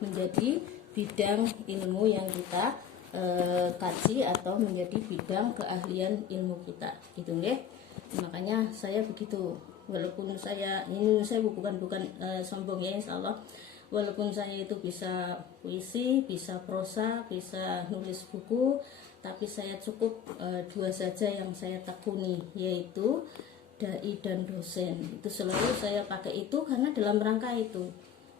menjadi bidang ilmu yang kita kaji atau menjadi bidang keahlian ilmu kita gitu nggih. Makanya saya begitu, walaupun saya bukan sombong ya, insyaallah walaupun saya itu bisa puisi, bisa prosa, bisa nulis buku, tapi saya cukup dua saja yang saya tekuni, yaitu dai dan dosen. Itu selalu saya pakai itu karena dalam rangka itu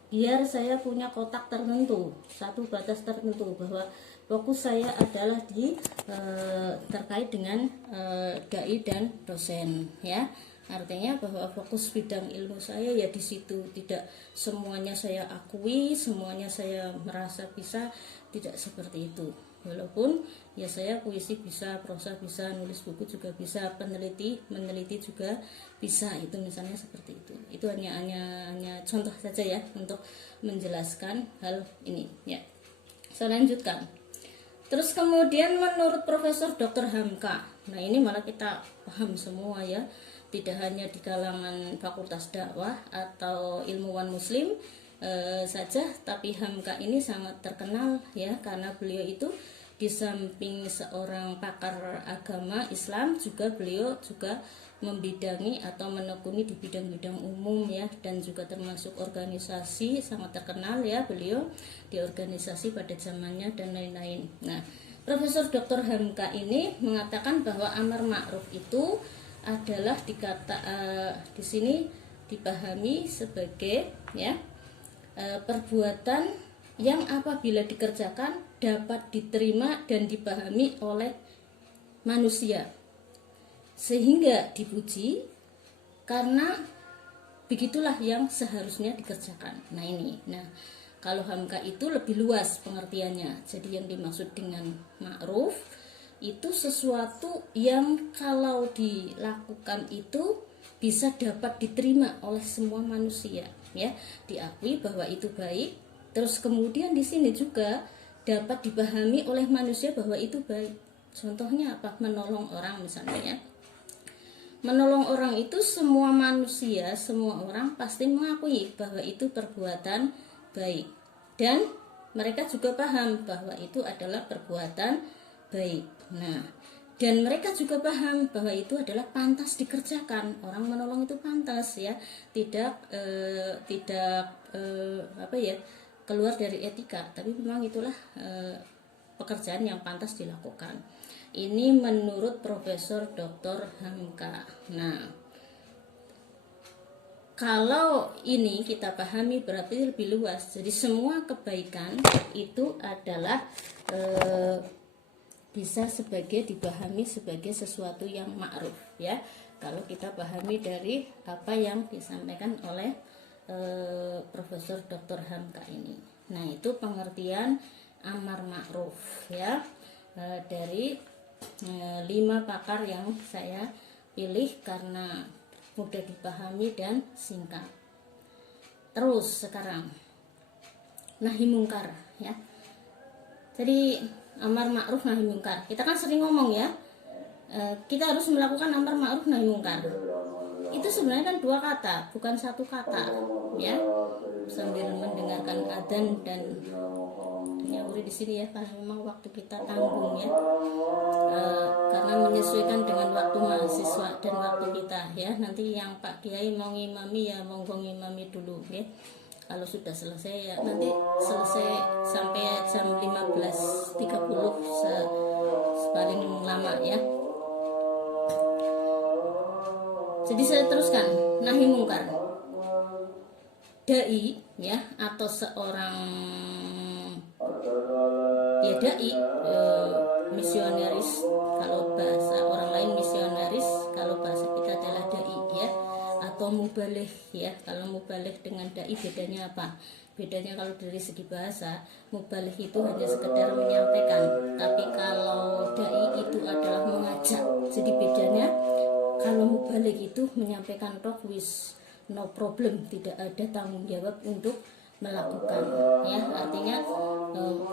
biar saya punya kotak tertentu, satu batas tertentu, bahwa fokus saya adalah di terkait dengan dai dan dosen ya. Artinya bahwa fokus bidang ilmu saya ya di situ, tidak semuanya saya akui, semuanya saya merasa bisa, tidak seperti itu. Walaupun ya saya puisi bisa, prosa bisa, nulis buku juga bisa, meneliti juga bisa, itu misalnya seperti itu. Itu hanya contoh saja ya untuk menjelaskan hal ini ya. Saya lanjutkan. Terus kemudian menurut Profesor Dr. Hamka, nah ini malah kita paham semua ya, tidak hanya di kalangan Fakultas Dakwah atau ilmuwan Muslim saja, tapi Hamka ini sangat terkenal ya, karena beliau itu di samping seorang pakar agama Islam, juga beliau juga membidangi atau menekuni di bidang-bidang umum ya, dan juga termasuk organisasi sangat terkenal ya beliau di organisasi pada zamannya dan lain-lain. Nah, Profesor Dr. Hamka ini mengatakan bahwa amar ma'ruf itu adalah di sini dipahami sebagai ya perbuatan yang apabila dikerjakan dapat diterima dan dipahami oleh manusia sehingga dipuji karena begitulah yang seharusnya dikerjakan. Nah ini, kalau Hamka itu lebih luas pengertiannya. Jadi yang dimaksud dengan ma'ruf itu sesuatu yang kalau dilakukan itu bisa dapat diterima oleh semua manusia ya, diakui bahwa itu baik, terus kemudian di sini juga dapat dipahami oleh manusia bahwa itu baik. Contohnya apa? Menolong orang misalnya ya. Menolong orang itu semua manusia, semua orang pasti mengakui bahwa itu perbuatan baik, dan mereka juga paham bahwa itu adalah perbuatan baik. Nah, dan mereka juga paham bahwa itu adalah pantas dikerjakan. Orang menolong itu pantas ya, tidak keluar dari etika, tapi memang itulah pekerjaan yang pantas dilakukan. Ini menurut Profesor Dr. Hamka. Nah, kalau ini kita pahami berarti lebih luas. Jadi semua kebaikan itu adalah bisa dipahami sebagai sesuatu yang ma'ruf ya, kalau kita pahami dari apa yang disampaikan oleh Profesor Dr. Hamka ini. Nah, itu pengertian amar ma'ruf ya, dari 5 pakar yang saya pilih karena mudah dipahami dan singkat. Terus sekarang nahi mungkar ya. Jadi amar ma'ruf nahi mungkar, kita kan sering ngomong ya, kita harus melakukan amar ma'ruf nahi mungkar. Itu sebenarnya kan 2 kata, bukan 1 kata ya. Sambil mendengarkan adzan dan nyawuri di sini ya, karena memang waktu kita tanggung ya, karena menyesuaikan dengan waktu mahasiswa dan waktu kita ya. Nanti yang Pak Kiai mau ngimami ya monggo ngimami dulu ya. Kalau sudah selesai ya nanti selesai sampai jam 15.30 paling lama ya. Jadi saya teruskan, nahi mungkar. Dai ya, atau seorang ya dai, misionaris kalau bahasa orang lain, misionaris kalau bahasa kita adalah dai ya, atau mubaligh ya. Kalau mubaligh dengan dai bedanya apa? Bedanya kalau dari segi bahasa, mubaligh itu hanya sekedar menyampaikan, tapi kalau dai itu adalah mengajak. Jadi bedanya, kalau mubaligh itu menyampaikan tok wis no problem, tidak ada tanggung jawab untuk melakukan ya. Artinya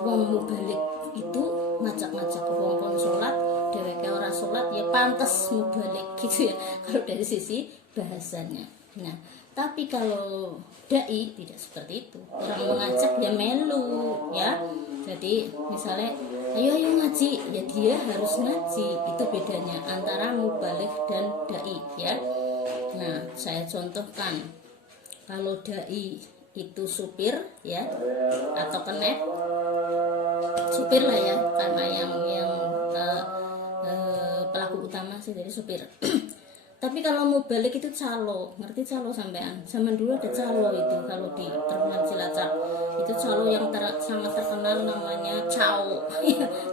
wong mubaligh itu ngajak-ngajak wong kon salat, dheweke ora salat ya pantes mubaligh gitu ya, kalau dari sisi bahasanya. Nah, Tapi kalau dai tidak seperti itu. Orang mengajak ya melu ya. Jadi misalnya ayo ngaji, ya dia harus ngaji. Itu bedanya antara mubalik dan dai ya. Nah, saya contohkan. Kalau dai itu supir ya atau kenet, supir lah ya, karena yang pelaku utama sih dari supir. Tapi kalau mau balik itu calo, ngerti calo sampean? Zaman dulu ada calo itu, kalau di terminal Cilacap itu calo yang sangat terkenal namanya Cao.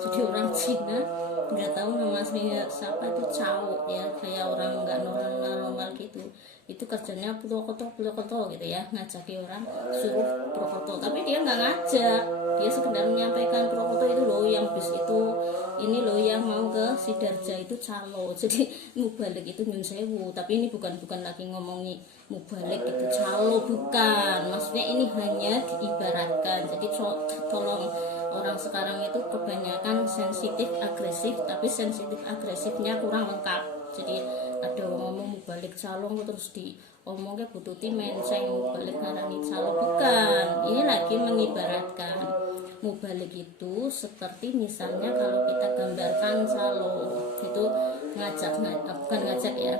Jadi orang Cina nggak tahu nama aslinya siapa, itu Cao ya, kayak orang nggak normal gitu. Itu kerjanya Purwokerto gitu ya, ngajaki orang suruh Purwokerto, tapi dia nggak ngajak, dia sekedar menyampaikan Purwokerto itu loh yang bis itu, ini loh yang mau ke Sidarja itu calo. Jadi mubalik itu nyun sewu, tapi ini bukan lagi ngomongi mubalik itu calo, bukan, maksudnya ini hanya diibaratkan. Jadi tolong, orang sekarang itu kebanyakan sensitif agresif, tapi sensitif agresifnya kurang lengkap. Jadi ada ngomong mubalik calon terus diomongnya bututi menseng mubalik ngarani calon, bukan. Ini lagi mengibaratkan. Mubalik itu seperti misalnya kalau kita gambarkan calon itu bukan ngajak ya,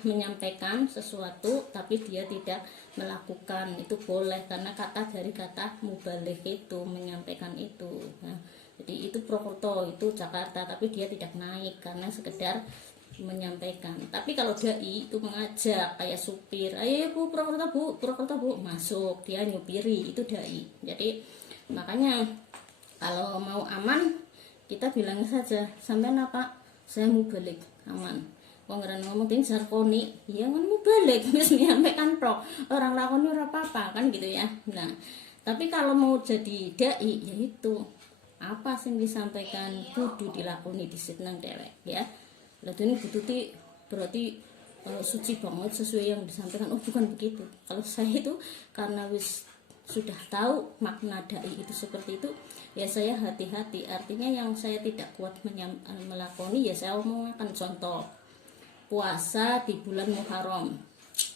menyampaikan sesuatu tapi dia tidak melakukan, itu boleh karena dari kata mubalik itu menyampaikan itu. Nah, jadi itu Purwokerto, itu Jakarta, tapi dia tidak naik karena sekedar menyampaikan. Tapi kalau dai itu mengajak, kayak supir, ayo bu Purwokerto bu, masuk, dia nyupiri, itu dai. Jadi makanya kalau mau aman kita bilang saja, sampean apa, saya mau balik aman. Pengeran ngomong ting sarkoni, ya kan mau balik, terus menyampaikan orang lakoni ora apa-apa kan gitu ya. Nah, tapi kalau mau jadi dai, yaitu apa sih yang disampaikan kudu dilakoni diseneng dewek ya. Lalu ini bututi berarti suci banget sesuai yang disampaikan. Oh bukan begitu. Kalau saya itu karena sudah tahu makna dai itu seperti itu, ya saya hati-hati. Artinya yang saya tidak kuat melakoni, ya saya omongkan. Contoh puasa di bulan Muharram.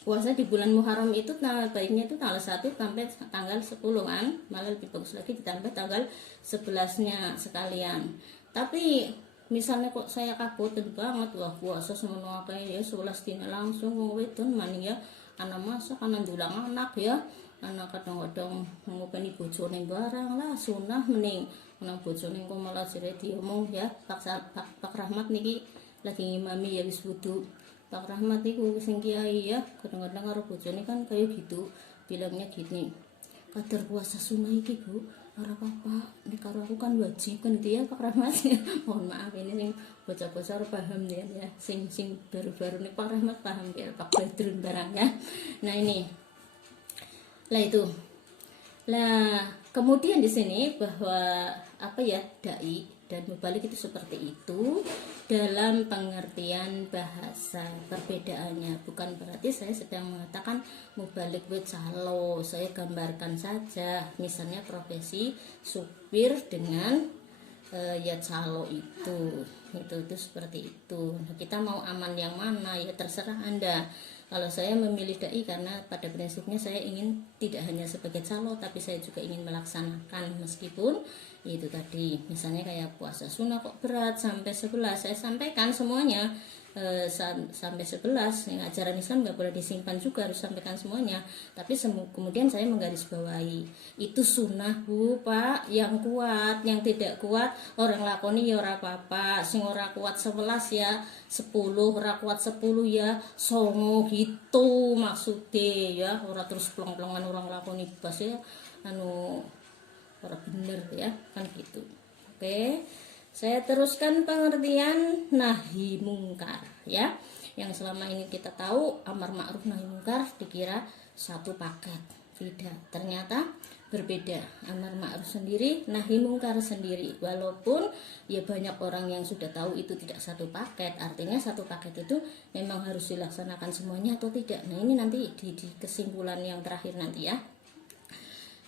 Puasa di bulan Muharram itu baiknya itu tanggal 1 sampai tanggal 10 kan, malah lebih bagus lagi ditambah tanggal 11-nya sekalian. Tapi misalnya kok saya kabutan banget, wah puasa semono akeh ya 11 dina langsung wong wedon maning ya, anak masak anak ndulang anak ya, anak kadang-kadang ngopeni bojone barang lah sunah, mending nang bojone kok malah jere diomong ya Pak Rahmat niki lagi ngimami ya wis wudu. Pak Rahmat itu sing kiai ya, kadang-kadang karo bojone kan kayak gitu, bilangnya gini, kadar puasa sunah iki bu, ora apa-apa, nek karo aku kan wajib kan itu ya Pak Rahmat. Mohon maaf ini sing bocah-bocah ora paham ya, sing baru-baru nih Pak Rahmat paham ya, Pak Badrun barangnya. Nah ini, lah itu, lah kemudian di sini bahwa dai dan mubalik itu seperti itu dalam pengertian bahasa. Perbedaannya bukan berarti saya sedang mengatakan mubalik we calo, saya gambarkan saja misalnya profesi supir dengan ya calo itu seperti itu. Nah, kita mau aman yang mana ya terserah Anda. Kalau saya memilih dai karena pada prinsipnya saya ingin tidak hanya sebagai calo, tapi saya juga ingin melaksanakan, meskipun itu tadi misalnya kayak puasa sunnah kok berat sampai 11, saya sampaikan semuanya sampai 11. Yang ajaran Islam nggak boleh disimpan juga, harus sampaikan semuanya. Tapi kemudian saya menggarisbawahi itu sunnah bu pak, yang kuat, yang tidak kuat orang lakoni ya ora apa-apa, sing ora kuat 11 ya 10, ora kuat 10 ya songo gitu maksudnya ya, ora terus plong-plongan orang lakoni bebas ya ora bener ya kan gitu. Oke, saya teruskan pengertian nahi mungkar ya. Yang selama ini kita tahu amar ma'ruf nahi mungkar dikira satu paket. Tidak, ternyata berbeda. Amar ma'ruf sendiri, nahi mungkar sendiri. Walaupun ya banyak orang yang sudah tahu itu tidak satu paket. Artinya satu paket itu memang harus dilaksanakan semuanya atau tidak. Nah ini nanti di kesimpulan yang terakhir nanti ya.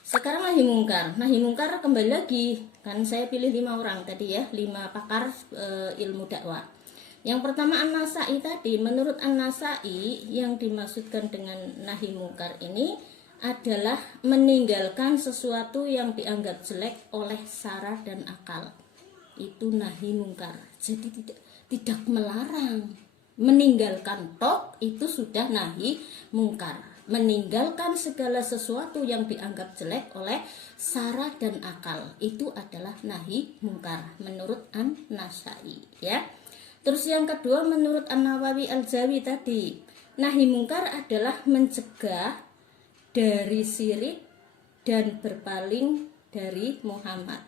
Sekarang nahi mungkar. Nahi mungkar kembali lagi, kan saya pilih 5 orang tadi ya, 5 pakar ilmu dakwah. Yang pertama An-Nasai tadi, menurut An-Nasai yang dimaksudkan dengan nahi mungkar ini adalah meninggalkan sesuatu yang dianggap jelek oleh sara dan akal. Itu nahi mungkar. Jadi tidak melarang. Meninggalkan tok itu sudah nahi mungkar. Meninggalkan segala sesuatu yang dianggap jelek oleh sara dan akal itu adalah nahi mungkar menurut An-Nasai, ya. Terus yang kedua menurut An-Nawawi Al-Jawi tadi, nahi mungkar adalah mencegah dari syirik dan berpaling dari Muhammad.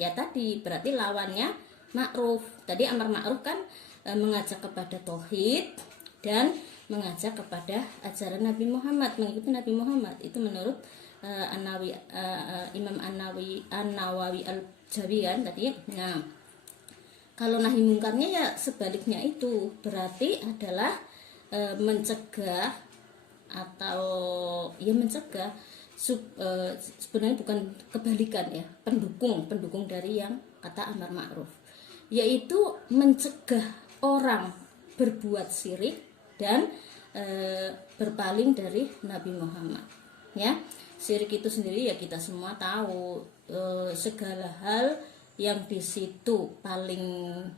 Ya tadi berarti lawannya ma'ruf. Tadi amar ma'ruf kan mengajak kepada tauhid dan mengajak kepada ajaran Nabi Muhammad, mengikuti Nabi Muhammad. Itu menurut Imam An-Nawawi Al-Jawi kan tadi. Nah, kalau nahi mungkarnya ya sebaliknya, itu berarti adalah mencegah atau ya mencegah sebenarnya bukan kebalikan ya, pendukung dari yang kata amar ma'ruf, yaitu mencegah orang berbuat syirik dan berpaling dari Nabi Muhammad, ya. Syirik itu sendiri ya kita semua tahu, segala hal yang di situ paling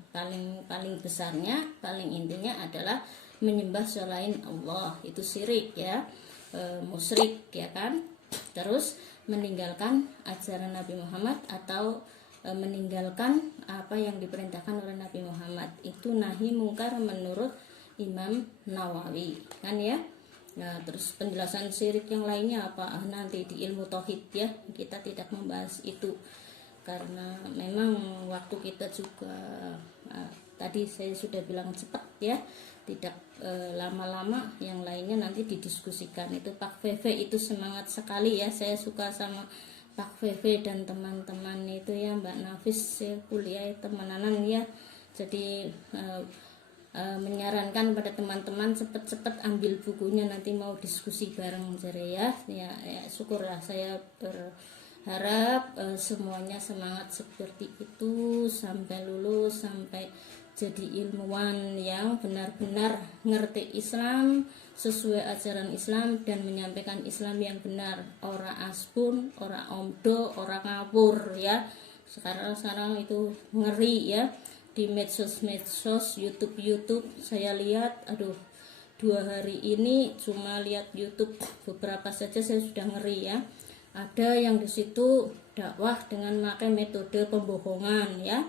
besarnya, paling intinya adalah menyembah selain Allah, itu syirik ya, musyrik ya kan. Terus meninggalkan ajaran Nabi Muhammad atau meninggalkan apa yang diperintahkan oleh Nabi Muhammad, itu nahi mungkar menurut Imam Nawawi kan ya. Nah, terus penjelasan syirik yang lainnya apa? Nanti di ilmu tauhid ya, kita tidak membahas itu karena memang waktu kita juga tadi saya sudah bilang cepat ya, tidak lama-lama, yang lainnya nanti didiskusikan. Itu Pak Feve itu semangat sekali ya, saya suka sama Pak Feve dan teman-teman itu ya, Mbak Nafis ya, kuliah temenanan ya, jadi menyarankan pada teman-teman cepet-cepet ambil bukunya, nanti mau diskusi bareng jare ya. Ya syukurlah, saya berharap semuanya semangat seperti itu sampai lulus, sampai jadi ilmuwan yang benar-benar ngerti Islam sesuai ajaran Islam dan menyampaikan Islam yang benar, ora asbun, ora omdo, ora ngawur ya. Sekarang itu ngeri ya, di medsos YouTube saya lihat, aduh 2 hari ini cuma lihat YouTube beberapa saja saya sudah ngeri ya. Ada yang di situ dakwah dengan memakai metode pembohongan ya,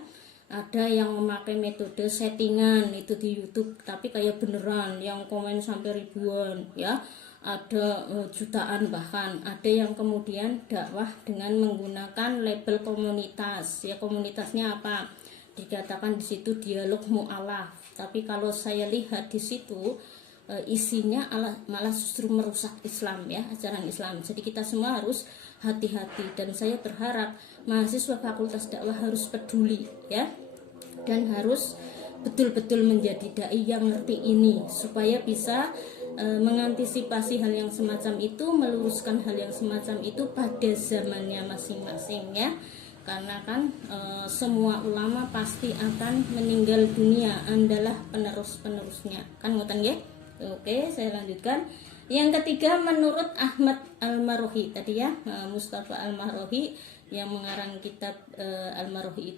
ada yang memakai metode settingan itu di YouTube tapi kayak beneran, yang komen sampai ribuan ya, ada jutaan bahkan. Ada yang kemudian dakwah dengan menggunakan label komunitas ya, komunitasnya apa, dikatakan di situ dialog mu'alaf, tapi kalau saya lihat di situ isinya malah justru merusak Islam ya, ajaran Islam. Jadi kita semua harus hati-hati, dan saya berharap mahasiswa Fakultas Dakwah harus peduli ya, dan harus betul-betul menjadi dai yang ngerti ini supaya bisa mengantisipasi hal yang semacam itu, meluruskan hal yang semacam itu pada zamannya masing-masing ya. Karena kan semua ulama pasti akan meninggal dunia, andalah penerus-penerusnya kan, ngoten nggih. Oke, saya lanjutkan. Yang ketiga menurut Ahmad Al-Marohi tadi ya, Mustafa Al-Marohi yang mengarang kitab Al-Marohi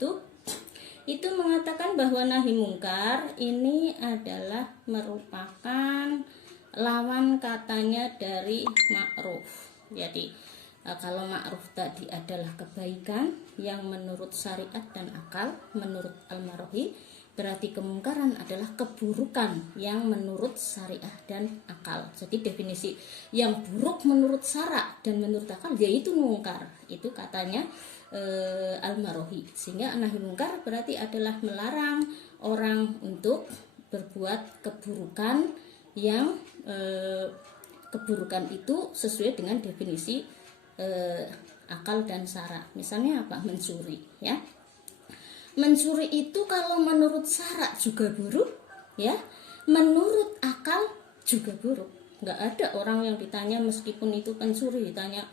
itu mengatakan bahwa nahi mungkar ini adalah merupakan lawan katanya dari ma'ruf. Jadi kalau ma'ruf tadi adalah kebaikan yang menurut syariat dan akal menurut Al-Marohi, berarti kemungkaran adalah keburukan yang menurut syariah dan akal. Jadi definisi yang buruk menurut syara' dan menurut akal yaitu mungkar, itu katanya Al-Marohi. Sehingga nahi mungkar berarti adalah melarang orang untuk berbuat keburukan yang keburukan itu sesuai dengan definisi akal dan syara. Misalnya apa? Mencuri ya. Mencuri itu kalau menurut syara juga buruk ya, menurut akal juga buruk. Nggak ada orang yang ditanya meskipun itu pencuri, ditanya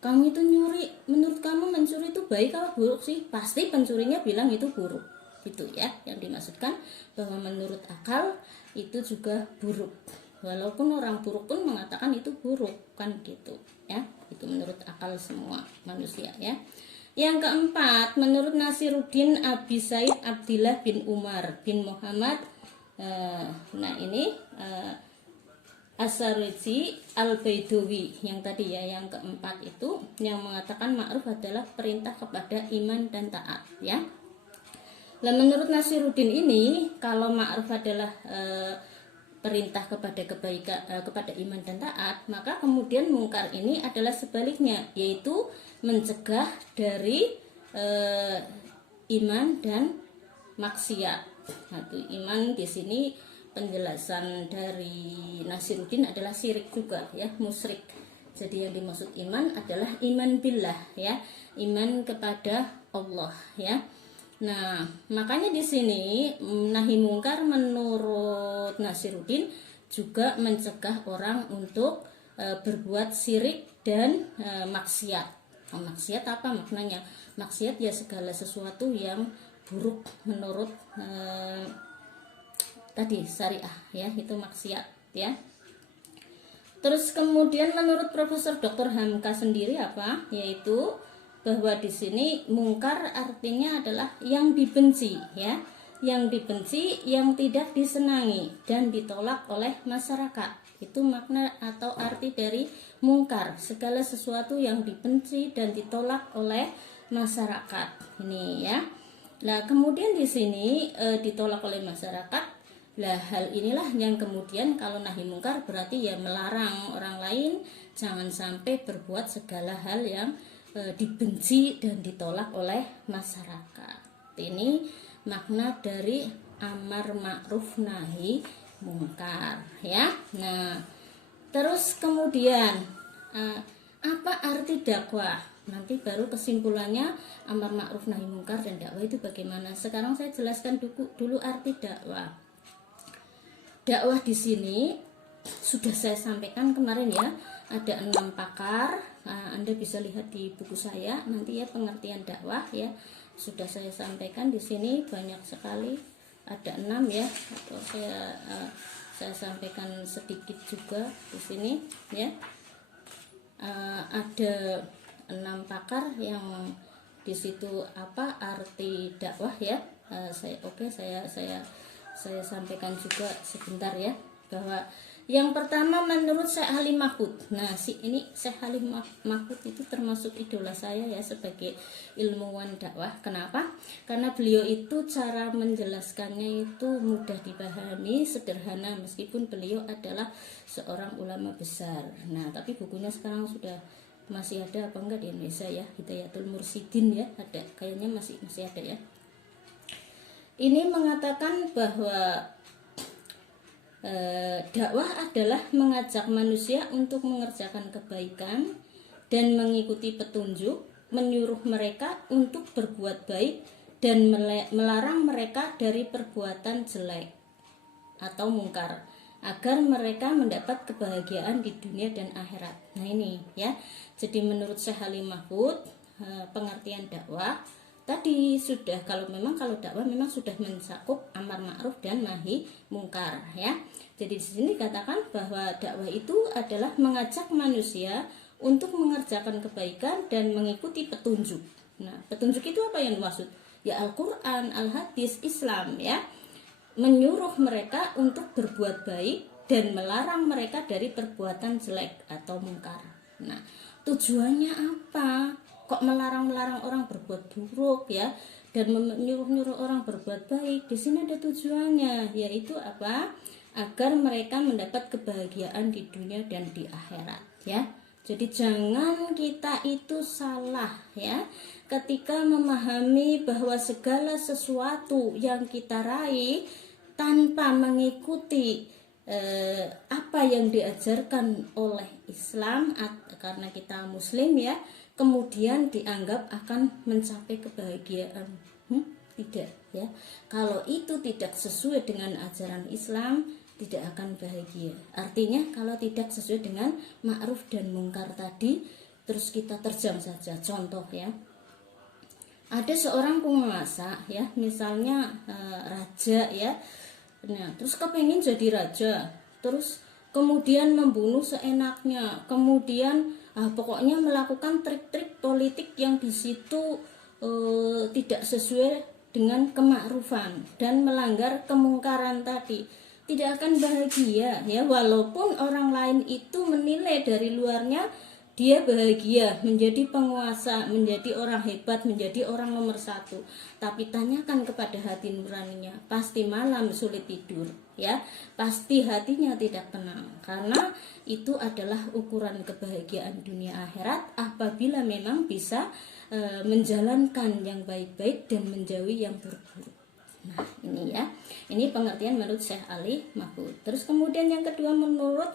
kamu itu nyuri, menurut kamu mencuri itu baik atau buruk sih? Pasti pencurinya bilang itu buruk itu ya yang dimaksudkan, bahwa menurut akal itu juga buruk, walaupun orang buruk pun mengatakan itu buruk kan gitu ya. Itu menurut akal semua manusia ya. Yang keempat, menurut Nasiruddin Abi Said Abdillah bin Umar bin Muhammad, nah ini As-Sariji Al-Baidawi yang tadi ya, yang keempat itu yang mengatakan ma'ruf adalah perintah kepada iman dan taat ya. Nah, menurut Nasiruddin ini kalau ma'ruf adalah perintah kepada kebaikan, kepada iman dan taat, maka kemudian mungkar ini adalah sebaliknya, yaitu mencegah dari iman dan maksiat. Nah, iman di sini penjelasan dari Nasiruddin adalah syirik juga ya, musyrik. Jadi yang dimaksud iman adalah iman billah ya, iman kepada Allah ya. Nah, makanya di sini nahi mungkar menurut Nasiruddin juga mencegah orang untuk berbuat syirik dan maksiat. Maksiat apa maknanya? Maksiat ya segala sesuatu yang buruk menurut tadi syariah ya, itu maksiat ya. Terus kemudian menurut Profesor Dr. Hamka sendiri apa? Yaitu bahwa di sini mungkar artinya adalah yang dibenci ya, yang dibenci, yang tidak disenangi dan ditolak oleh masyarakat. Itu makna atau arti dari mungkar, segala sesuatu yang dibenci dan ditolak oleh masyarakat. Ini ya. Nah, kemudian di sini ditolak oleh masyarakat. Lah, hal inilah yang kemudian kalau nahi mungkar berarti ya melarang orang lain jangan sampai berbuat segala hal yang dibenci dan ditolak oleh masyarakat. Ini makna dari amar ma'ruf nahi mungkar ya. Nah, terus kemudian apa arti dakwah? Nanti baru kesimpulannya amar ma'ruf nahi mungkar dan dakwah itu bagaimana. Sekarang saya jelaskan dulu arti dakwah. Dakwah di sini sudah saya sampaikan kemarin ya, ada 6 pakar. Anda bisa lihat di buku saya nanti ya, pengertian dakwah ya, sudah saya sampaikan di sini banyak sekali, ada 6 ya, atau saya sampaikan sedikit juga di sini ya. Ada 6 pakar yang di situ apa arti dakwah ya. Saya sampaikan juga sebentar ya, bahwa yang pertama menurut Syekh Halim Mahfud. Nah, Syekh Halim Mahfud itu termasuk idola saya ya sebagai ilmuwan dakwah. Kenapa? Karena beliau itu cara menjelaskannya itu mudah dipahami, sederhana, meskipun beliau adalah seorang ulama besar. Nah, tapi bukunya sekarang sudah masih ada apa enggak di Indonesia ya, Hidayatul Mursidin ya, ada, kayaknya masih ada ya. Ini mengatakan bahwa dakwah adalah mengajak manusia untuk mengerjakan kebaikan dan mengikuti petunjuk, menyuruh mereka untuk berbuat baik dan melarang mereka dari perbuatan jelek atau mungkar, agar mereka mendapat kebahagiaan di dunia dan akhirat. Nah ini ya, jadi menurut Syekh Halim Mahfud pengertian dakwah tadi sudah, kalau dakwah memang sudah mencakup amar ma'ruf dan nahi mungkar ya. Jadi di sini dikatakan bahwa dakwah itu adalah mengajak manusia untuk mengerjakan kebaikan dan mengikuti petunjuk. Nah, petunjuk itu apa yang dimaksud? Ya Al-Qur'an, Al-Hadis, Islam ya. Menyuruh mereka untuk berbuat baik dan melarang mereka dari perbuatan jelek atau mungkar. Nah, tujuannya apa? Kok melarang-larang orang berbuat buruk ya, dan menyuruh-nyuruh orang berbuat baik? Di sini ada tujuannya, yaitu apa? Agar mereka mendapat kebahagiaan di dunia dan di akhirat ya. Jadi jangan kita itu salah ya ketika memahami bahwa segala sesuatu yang kita raih tanpa mengikuti apa yang diajarkan oleh Islam, karena kita muslim ya, kemudian dianggap akan mencapai kebahagiaan. Tidak ya. Kalau itu tidak sesuai dengan ajaran Islam, tidak akan bahagia. Artinya kalau tidak sesuai dengan ma'ruf dan mungkar tadi, terus kita terjang saja. Contoh ya, ada seorang penguasa ya, misalnya raja ya. Nah, terus kepengen jadi raja, terus kemudian membunuh seenaknya, kemudian pokoknya melakukan trik-trik politik yang di situ tidak sesuai dengan kemakrufan dan melanggar kemungkaran tadi. Tidak akan bahagia ya, walaupun orang lain itu menilai dari luarnya dia bahagia, menjadi penguasa, menjadi orang hebat, menjadi orang nomor satu. Tapi tanyakan kepada hati nuraninya, pasti malam sulit tidur, ya, pasti hatinya tidak tenang. Karena itu adalah ukuran kebahagiaan dunia akhirat apabila memang bisa menjalankan yang baik-baik dan menjauhi yang buruk-buruk. Nah, ini ya, ini pengertian menurut Syekh Ali Mahfud. Terus kemudian yang kedua menurut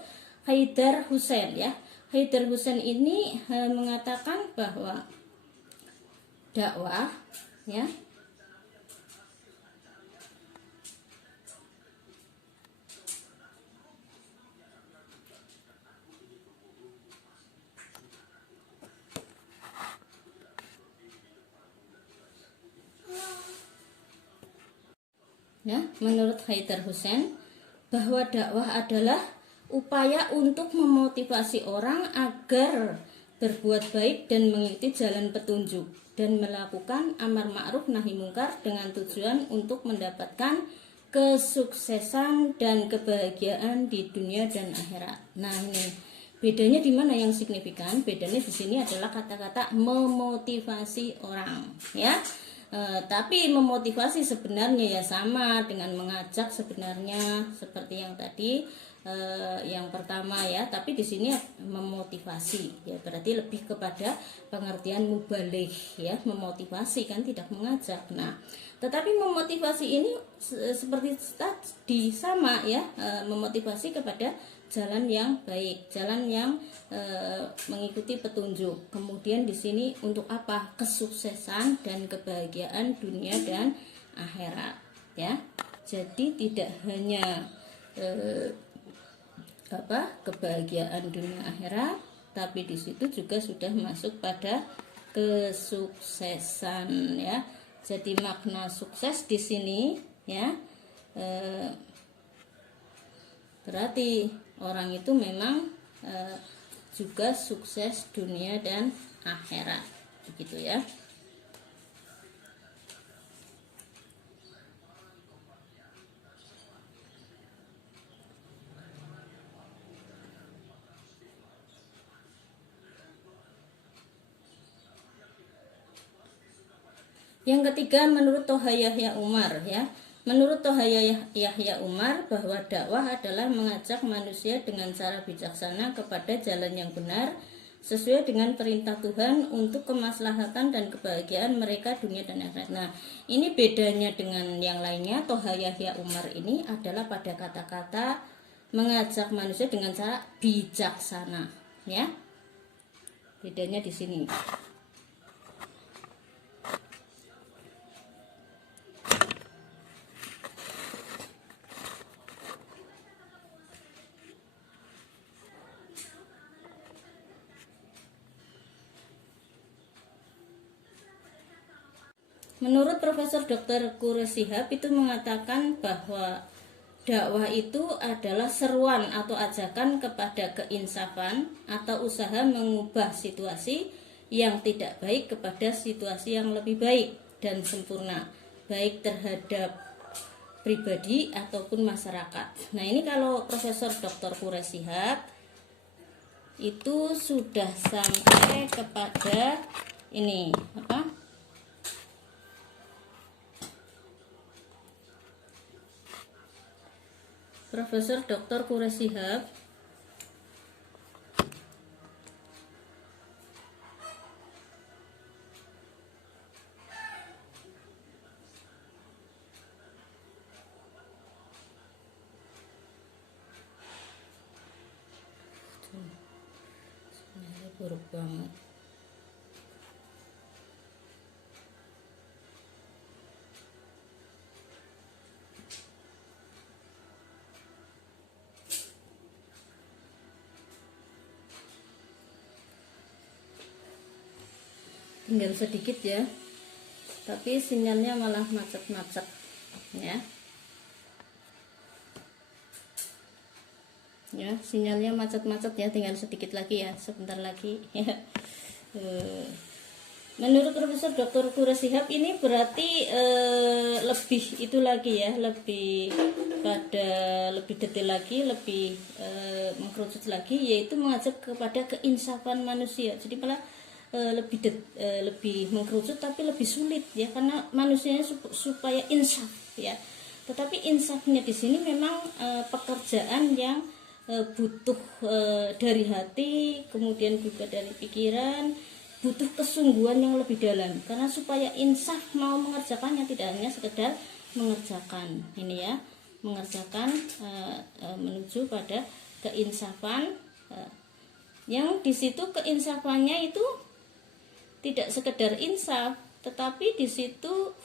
Haidar Hussein ya. Haidar Hussein ini mengatakan bahwa dakwah ya menurut Haidar Hussein bahwa dakwah adalah upaya untuk memotivasi orang agar berbuat baik dan mengikuti jalan petunjuk dan melakukan amar ma'ruf nahi mungkar dengan tujuan untuk mendapatkan kesuksesan dan kebahagiaan di dunia dan akhirat. Nah, ini bedanya di mana yang signifikan? Bedanya di sini adalah kata-kata memotivasi orang, ya. Tapi memotivasi sebenarnya ya sama dengan mengajak sebenarnya seperti yang tadi yang pertama ya, tapi di sini memotivasi ya berarti lebih kepada pengertian mubaligh ya, memotivasi kan tidak mengajak. Nah, tetapi memotivasi ini seperti tadi sama ya, memotivasi kepada jalan yang baik, jalan yang mengikuti petunjuk. Kemudian di sini untuk apa? Kesuksesan dan kebahagiaan dunia dan akhirat ya. Jadi tidak hanya kebahagiaan dunia akhirat, tapi di situ juga sudah masuk pada kesuksesan ya. Jadi makna sukses di sini ya berarti orang itu memang juga sukses dunia dan akhirat, begitu ya. Yang ketiga menurut Toha Yahya Umar ya. Menurut Toha Yahya Umar bahwa dakwah adalah mengajak manusia dengan cara bijaksana kepada jalan yang benar sesuai dengan perintah Tuhan untuk kemaslahatan dan kebahagiaan mereka dunia dan akhirat. Nah, ini bedanya dengan yang lainnya. Toha Yahya Umar ini adalah pada kata-kata mengajak manusia dengan cara bijaksana ya. Bedanya di sini. Menurut Profesor Dr. Quraish Shihab itu mengatakan bahwa dakwah itu adalah seruan atau ajakan kepada keinsafan atau usaha mengubah situasi yang tidak baik kepada situasi yang lebih baik dan sempurna, baik terhadap pribadi ataupun masyarakat. Nah, ini kalau Profesor Dr. Quraish Shihab itu sudah sampai kepada ini Profesor Dr. Quraish Shihab buruk banget. Tinggal sedikit ya. tapi sinyalnya malah macet-macet ya. Ya, sinyalnya macet-macet ya, tinggal sedikit lagi ya, sebentar lagi ya. Menurut Profesor Dr. Quraish Shihab ini berarti lebih itu lagi ya, lebih detail lagi, lebih mengkerucut lagi, yaitu mengajak kepada keinsafan manusia. Jadi malah lebih mengkerucut tapi lebih sulit ya, karena manusianya supaya insaf ya. Tetapi insafnya di sini memang pekerjaan yang butuh dari hati, kemudian juga dari pikiran, butuh kesungguhan yang lebih dalam. Karena supaya insaf mau mengerjakannya, tidak hanya sekedar mengerjakan ini ya, mengerjakan menuju pada keinsafan, yang di situ keinsafannya itu tidak sekedar insaf, tetapi di situ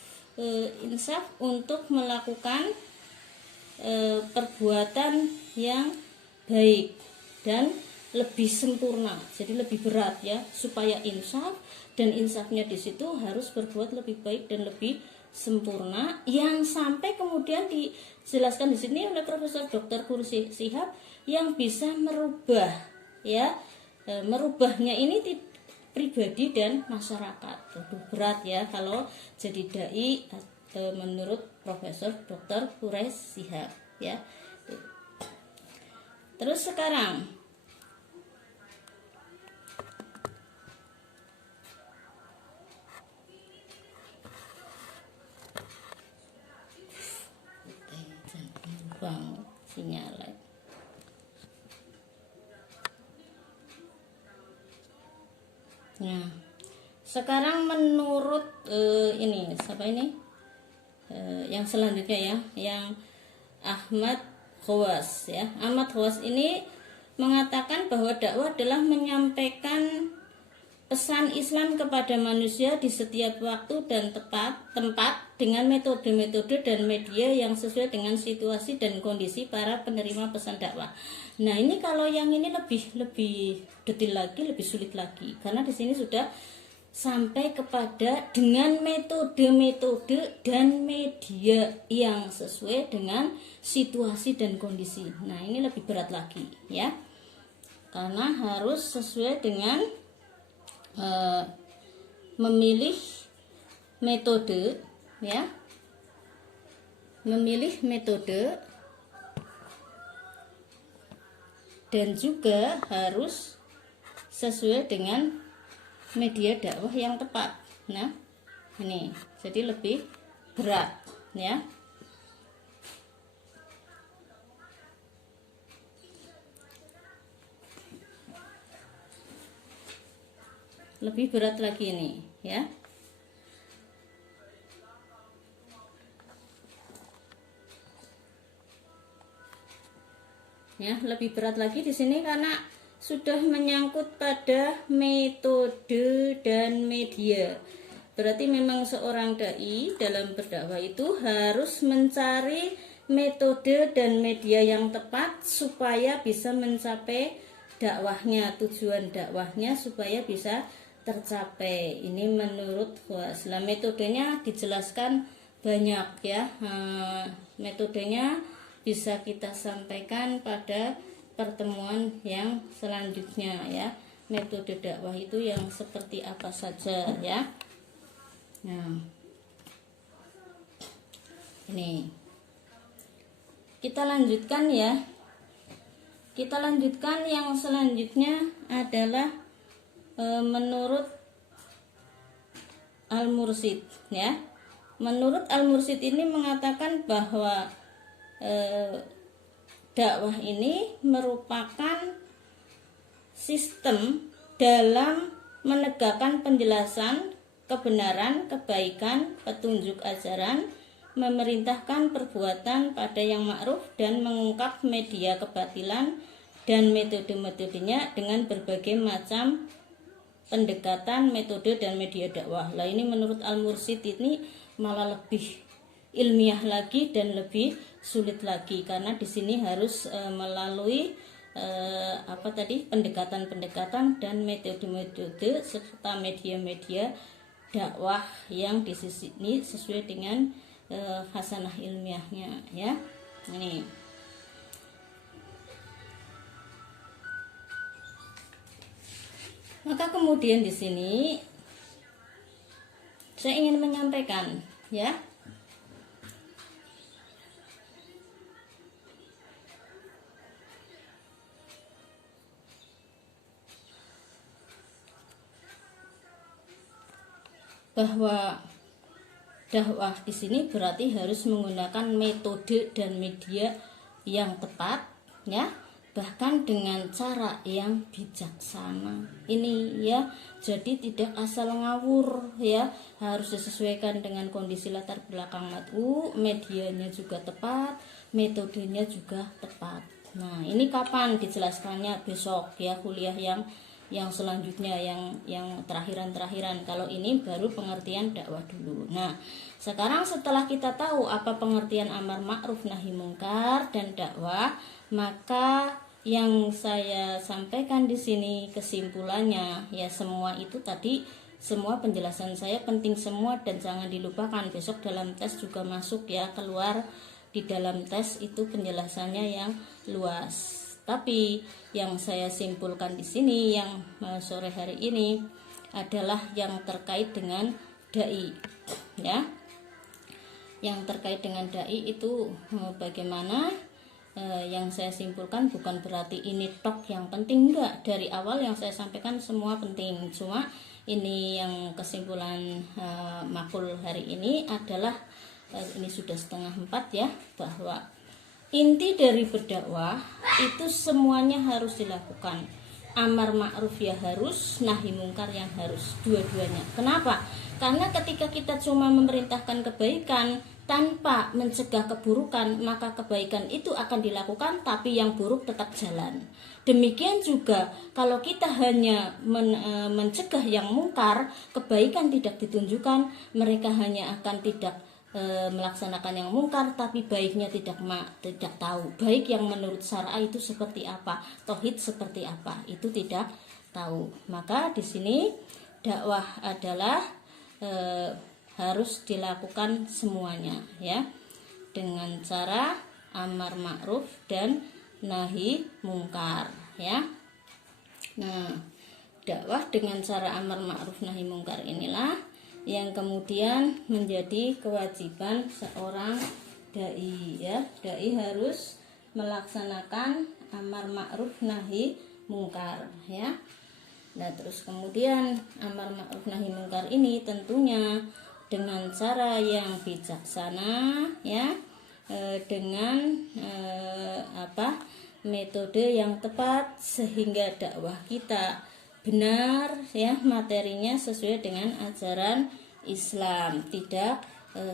insaf untuk melakukan perbuatan yang baik dan lebih sempurna. Jadi lebih berat ya, supaya insaf, dan insafnya di situ harus berbuat lebih baik dan lebih sempurna, yang sampai kemudian dijelaskan di sini oleh Profesor Dr. Quraish Shihab, yang bisa merubah ya, merubahnya ini pribadi dan masyarakat. Aduh, berat ya kalau jadi dai menurut Profesor Dr. Quraish Shihab ya. Terus sekarang bang sinyal. Nah, sekarang menurut ini siapa ini? Yang selanjutnya ya, yang Ahmad Khawas ya. Ahmad Khawas ini mengatakan bahwa dakwah adalah menyampaikan pesan Islam kepada manusia di setiap waktu dan tempat dengan metode-metode dan media yang sesuai dengan situasi dan kondisi para penerima pesan dakwah. Nah, ini kalau yang ini lebih detail lagi, lebih sulit lagi, karena di sini sudah sampai kepada dengan metode-metode dan media yang sesuai dengan situasi dan kondisi. Nah, ini lebih berat lagi ya, karena harus sesuai dengan memilih metode ya, memilih metode, dan juga harus sesuai dengan media dakwah yang tepat. Nah, ini jadi lebih berat ya. Lebih berat lagi ini ya. Ya, lebih berat lagi di sini karena sudah menyangkut pada metode dan media. Berarti memang seorang dai dalam berdakwah itu harus mencari metode dan media yang tepat supaya bisa mencapai dakwahnya, tujuan dakwahnya supaya bisa tercapai. Ini menurut Khawas. Metodenya dijelaskan banyak ya. Metodenya bisa kita sampaikan pada pertemuan yang selanjutnya ya. Metode dakwah itu yang seperti apa saja ya. Nah, ini kita lanjutkan ya. Kita lanjutkan yang selanjutnya adalah menurut Al-Mursyid ya. Menurut Al-Mursyid ini mengatakan bahwa dakwah ini merupakan sistem dalam menegakkan penjelasan kebenaran, kebaikan, petunjuk ajaran, memerintahkan perbuatan pada yang ma'ruf, dan mengungkap media kebatilan dan metode-metodenya dengan berbagai macam pendekatan, metode, dan media dakwah. Lah, ini menurut Al-Mursyid ini malah lebih ilmiah lagi dan lebih sulit lagi, karena di sini harus melalui pendekatan-pendekatan dan metode-metode serta media-media dakwah yang di sini sesuai dengan hasanah ilmiahnya ya. Ini maka kemudian di sini saya ingin menyampaikan ya, bahwa dakwah di sini berarti harus menggunakan metode dan media yang tepat ya, bahkan dengan cara yang bijaksana. Ini ya, jadi tidak asal ngawur ya, harus disesuaikan dengan kondisi latar belakang mat'u, medianya juga tepat, metodenya juga tepat. Nah, ini kapan dijelaskannya? Besok ya, kuliah yang selanjutnya, yang terakhiran. Kalau ini baru pengertian dakwah dulu. Nah, sekarang setelah kita tahu apa pengertian amar ma'ruf nahi mungkar dan dakwah, maka yang saya sampaikan di sini kesimpulannya ya, semua itu tadi, semua penjelasan saya penting semua dan jangan dilupakan. Besok dalam tes juga masuk ya, keluar di dalam tes itu penjelasannya yang luas. Tapi yang saya simpulkan di sini yang sore hari ini adalah yang terkait dengan dai ya. Yang terkait dengan dai itu bagaimana, yang saya simpulkan bukan berarti ini tok yang penting, enggak. Dari awal yang saya sampaikan semua penting, cuma ini yang kesimpulan makul hari ini adalah ini sudah 3:30 ya, bahwa inti dari berdakwah itu semuanya harus dilakukan. Amar ma'ruf ya harus, nahi mungkar yang harus, dua-duanya. Kenapa? Karena ketika kita cuma memerintahkan kebaikan tanpa mencegah keburukan, maka kebaikan itu akan dilakukan tapi yang buruk tetap jalan. Demikian juga kalau kita hanya mencegah yang mungkar, kebaikan tidak ditunjukkan, mereka hanya akan tidak melaksanakan yang mungkar, tapi baiknya tidak tahu. Baik yang menurut syara itu seperti apa, tauhid seperti apa, itu tidak tahu. Maka di sini dakwah adalah harus dilakukan semuanya ya, dengan cara amar ma'ruf dan nahi mungkar ya. Nah, dakwah dengan cara amar ma'ruf nahi mungkar inilah yang kemudian menjadi kewajiban seorang dai ya. Dai harus melaksanakan amar ma'ruf nahi mungkar ya. Nah, terus kemudian amar ma'ruf nahi mungkar ini tentunya dengan cara yang bijaksana ya, dengan metode yang tepat sehingga dakwah kita benar ya, materinya sesuai dengan ajaran Islam, tidak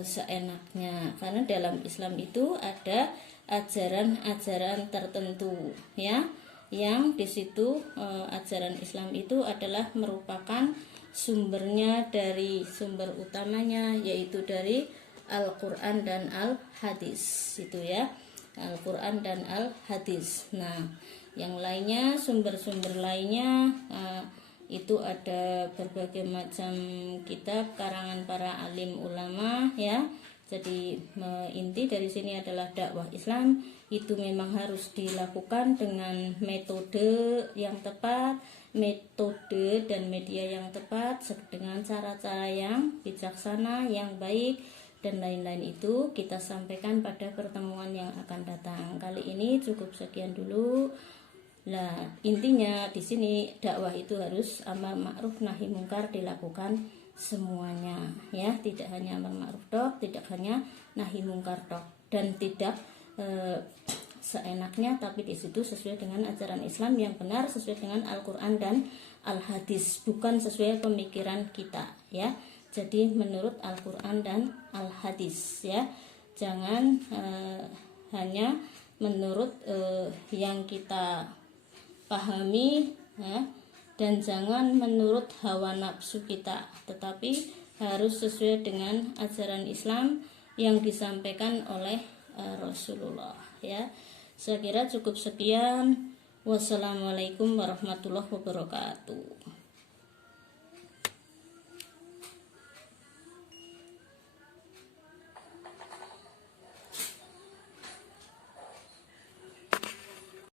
seenaknya. Karena dalam Islam itu ada ajaran-ajaran tertentu ya, yang di situ ajaran Islam itu adalah merupakan sumbernya dari sumber utamanya yaitu dari Al-Qur'an dan Al-Hadis itu ya, Al-Qur'an dan Al-Hadis. Nah, yang lainnya, sumber-sumber lainnya itu ada berbagai macam kitab karangan para alim ulama ya. Jadi inti dari sini adalah dakwah Islam itu memang harus dilakukan dengan metode yang tepat, metode dan media yang tepat, dengan cara-cara yang bijaksana, yang baik, dan lain-lain. Itu kita sampaikan pada pertemuan yang akan datang. Kali ini cukup sekian dulu. Nah, intinya di sini dakwah itu harus amar ma'ruf nahi mungkar dilakukan semuanya ya, tidak hanya amar ma'ruf tok, tidak hanya nahi mungkar tok, dan tidak seenaknya, tapi di situ sesuai dengan ajaran Islam yang benar, sesuai dengan Al-Qur'an dan Al-Hadis, bukan sesuai pemikiran kita ya. Jadi menurut Al-Qur'an dan Al-Hadis ya. Jangan hanya menurut yang kita pahami ya, dan jangan menurut hawa nafsu kita, tetapi harus sesuai dengan ajaran Islam yang disampaikan oleh Rasulullah ya. Saya kira cukup sekian. Wassalamualaikum warahmatullahi wabarakatuh.